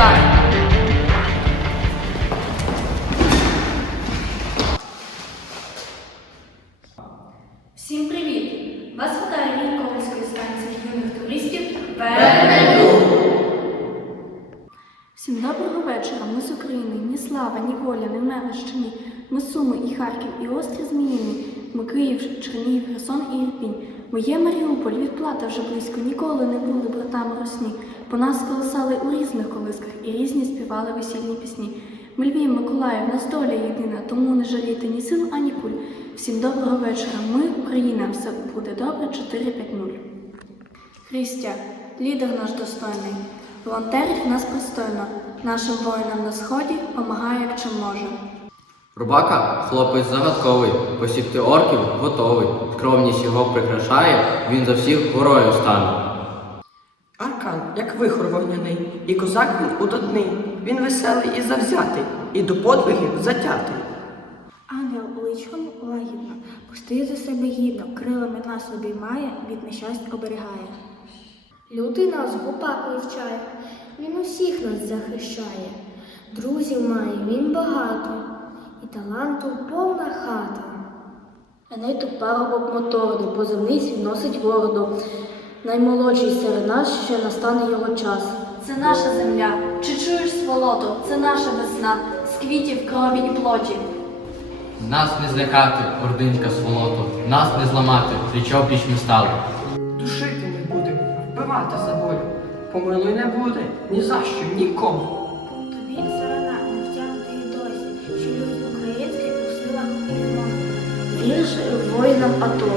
Стань. Всім привіт! Вас вітає від Ковальської станції юних туристів Переду. Всім доброго вечора. Ми з України. Ні слава, ні воля, ні Мелищині. Ми Суми і Харків, і Острів Зміїні. Ми Київ, Чернігів, Херсон і Ірпінь. Моє Маріуполь, відплата вже близько, ніколи не були братами росні. По нас колосали у різних колисках і різні співали весільні пісні. Ми Львів, Миколаїв, нас доля єдина, тому не жалійте ні сил, ані куль. Всім доброго вечора. Ми, Україна, все буде добре 4-5-0. Христя, лідер наш достойний, волонтерить нас пристойно, нашим воїнам на сході помагає, як чим може. Рубака хлопець загадковий, посікти орків готовий. Скромність його прикрашає, він за всіх горою стане. Як вихор вогняний, і козак він удатний. Він веселий і завзятий, і до подвигів затятий. Ангел личком лагідно, постає за себе гідно, крилами нас обіймає, від нещасть оберігає. Лютий нас гупак вивчає, він усіх нас захищає. Друзів має він багато, і таланту повна хата. Еней то парубок моторний, позивний свій носить гордо. Наймолодший серед нас ще настане його час. Це наша земля. Чи чуєш сволото? Це наша весна, з квітів, крові і плоті. Нас не злякати, ординська сволото, нас не зламати, пліч ми стали. Душити не буде, вбивати за волю. Помилуй не буде, ні за що, нікому. Тобі сарана не втягнути і досі, що люд український у силах і. Вірш воїнам АТО,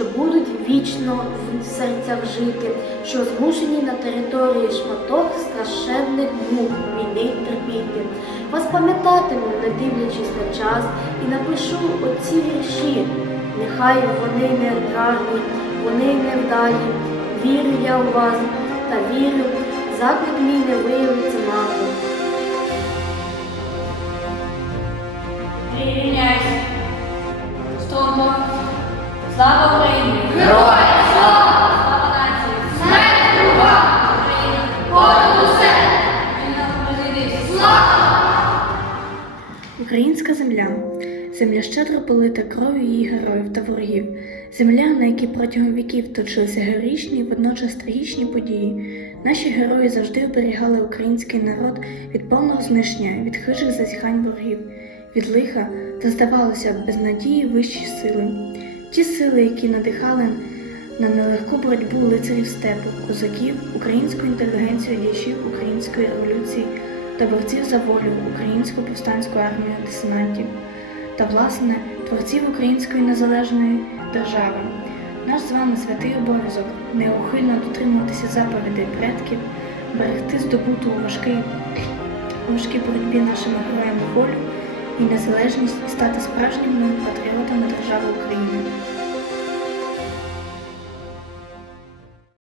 що будуть вічно в серцях жити, що змушені на території шматок страшенних мук війни терпіти. Вас пам'ятатиму, не дивлячись на час, і напишу оці вірші. Нехай вони не гарні, вони невдалі. Вірю я у вас та вірю, заклик мій не виявиться марним. Слава Україні! Героям слава! Слава нації! Смерть ворогам! Україна! Понад усе! Вільна позиція! Слава! Українська земля. Земля щедро полита кров'ю її героїв та ворогів. Земля, на якій протягом віків точилися героїчні і водночас трагічні події. Наші герої завжди оберігали український народ від повного знищення, від хижих зазіхань ворогів, від лиха та, здавалося, б, без надії вищі сили. Ті сили, які надихали на нелегку боротьбу лицарів степу, козаків, українську інтелігенцію діячів української революції та борців за волю, українську повстанську армію дисидентів та, власне, творців української незалежної держави. Наш з вами святий обов'язок неухильно дотримуватися заповідей предків, берегти здобуту у важкій, важкій боротьбі нашими героями волю і незалежність і стати справжніми патріотами держави України.